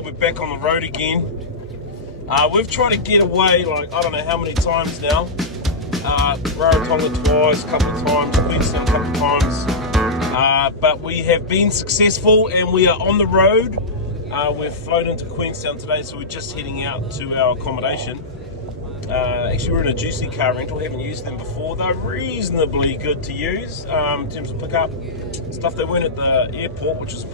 guy, we're back on the road again. We've tried to get away like I don't know how many times now. Rarotonga twice, a couple of times, Queenstown a couple of times. But we have been successful and we are on the road. We've flown into Queenstown today, so we're just heading out to our accommodation. Actually, we're in a Juicy car rental, haven't used them before. They're reasonably good to use in terms of pickup stuff. They weren't at the airport, which is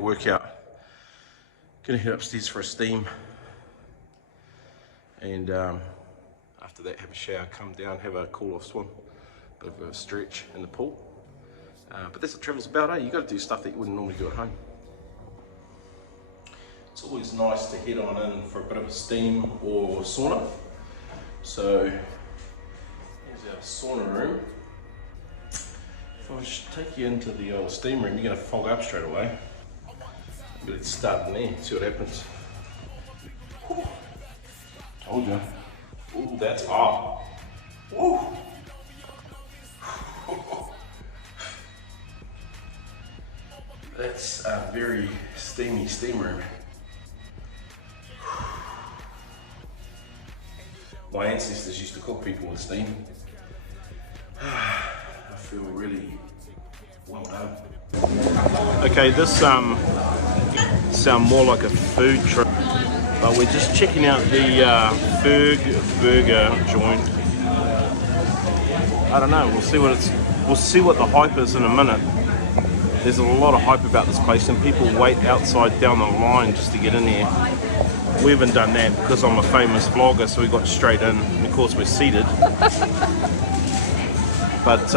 workout. Gonna head upstairs for a steam, and after that have a shower, come down, have a cool off swim, bit of a stretch in the pool. But that's what travel's about, eh? You got to do stuff that you wouldn't normally do at home. It's always nice to head on in for a bit of a steam or sauna. So here's our sauna room. If I should take you into the old steam room, you're going to fog up straight away. Let's start in there, see what happens. Whew. Told you. Ooh, that's hot. Woo. That's a very steamy steam room. My ancestors used to cook people with steam. I feel really well done. Okay, this sound more like a food truck, but we're just checking out the burger joint. I don't know. We'll see what the hype is in a minute. There's a lot of hype about this place, and people wait outside down the line just to get in there. We haven't done that because I'm a famous vlogger, so we got straight in. And of course, we're seated. But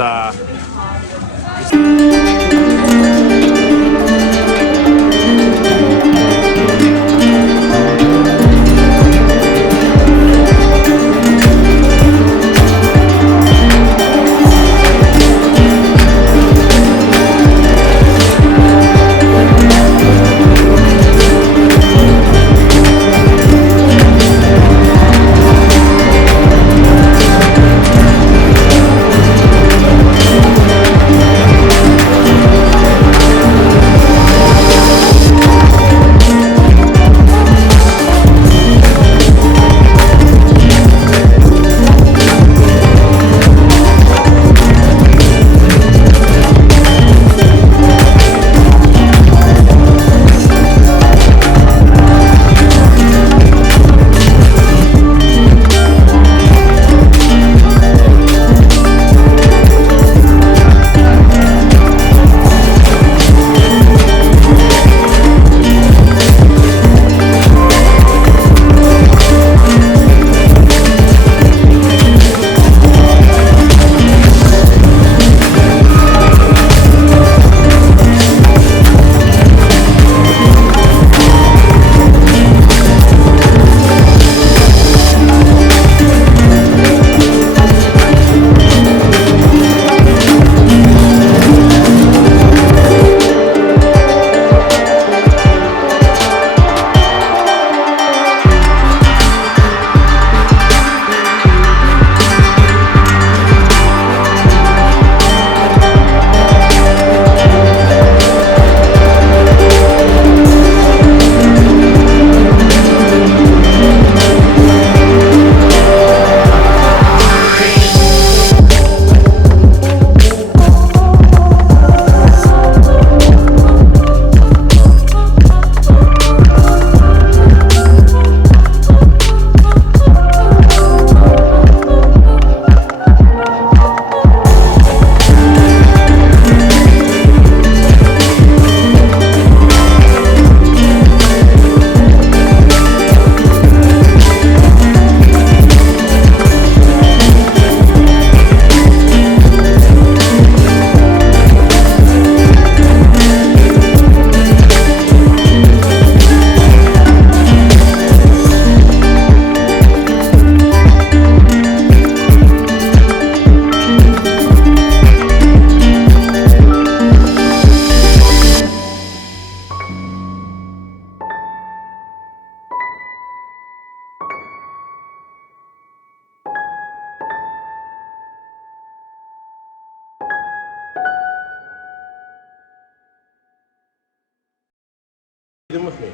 In with me.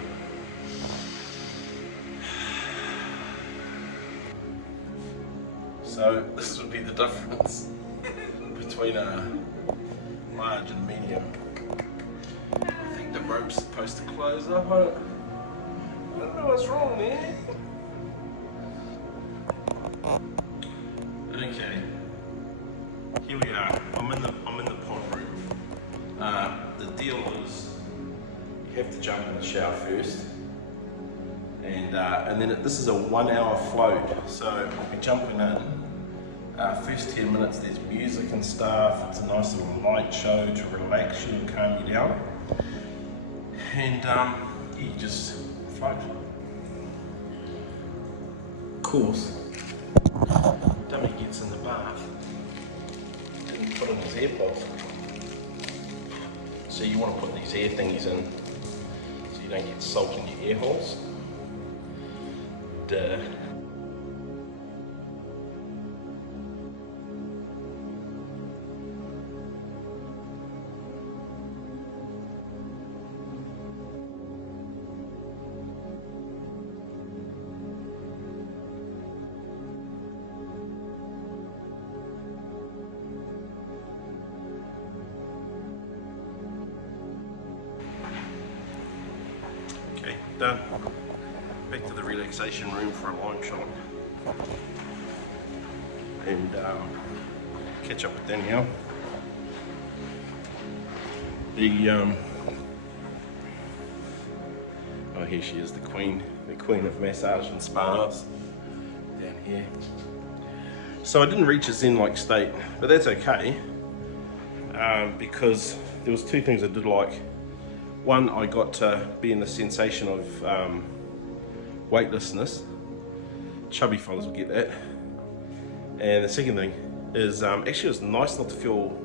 So this would be the difference between a large and medium. I think the rope's supposed to close up. I don't know what's wrong there. Okay, here we are. I'm in the pod room. The deal is you have to jump in the shower first, and then this is a 1 hour float. So I'll be jumping in. First 10 minutes there's music and stuff. It's a nice little light show to relax you and calm you down. And you just float. Of course, dummy gets in the bath, didn't put in his AirPods. So you want to put these air thingies in so you don't get salt in your air holes. Duh. Okay, done. Back to the relaxation room for a long shot. And catch up with Danielle. Oh, here she is, the queen of massage and spas down here. So I didn't reach a zen-like state, but that's okay, because there was two things I did like. One, I got to be in the sensation of weightlessness. Chubby fellas will get that. And the second thing is, actually it was nice not to feel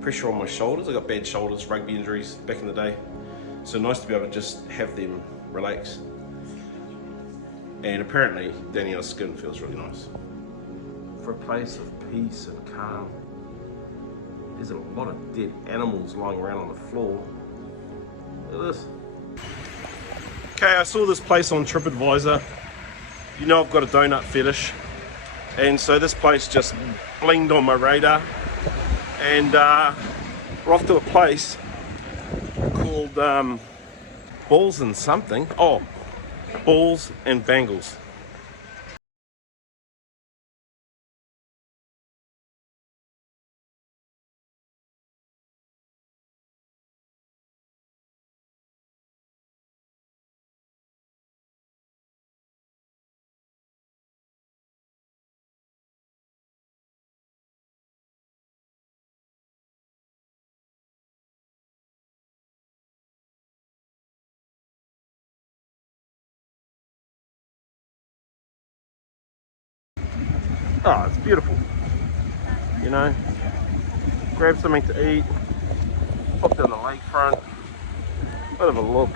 pressure on my shoulders. I got bad shoulders, rugby injuries back in the day. So nice to be able to just have them relax. And apparently Danielle's skin feels really nice. For a place of peace and calm, there's a lot of dead animals lying around on the floor. Look at this. Okay, I saw this place on TripAdvisor. You know I've got a donut fetish. And so this place just blinged on my radar. And we're off to a place called Balls and something. Oh, Balls and Bangles. Oh, it's beautiful. You know, grab something to eat, pop down the lakefront, bit of a look.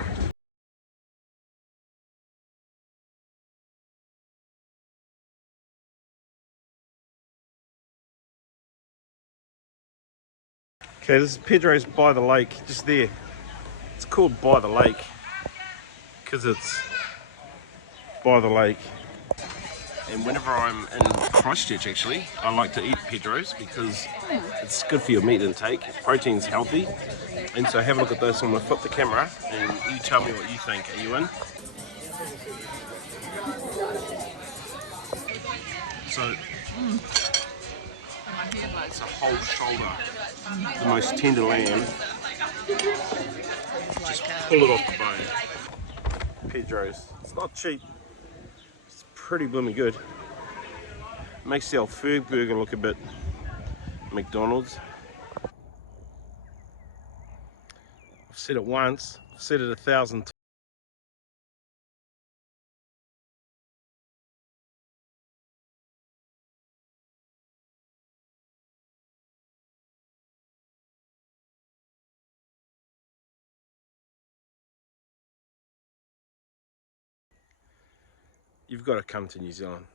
Okay, this is Pedro's by the lake, just there. It's called by the lake because it's by the lake. And whenever I'm in Christchurch, actually, I like to eat Pedro's because it's good for your meat intake. Protein's healthy. And so have a look at this. I'm going to flip the camera and you tell me what you think. Are you in? So, it's a whole shoulder. The most tender lamb. Just pull it off the bone. Pedro's. It's not cheap. It's pretty blooming good. Makes the old Ferg burger look a bit McDonald's. I've said it once, I've said it 1,000 times. You've got to come to New Zealand.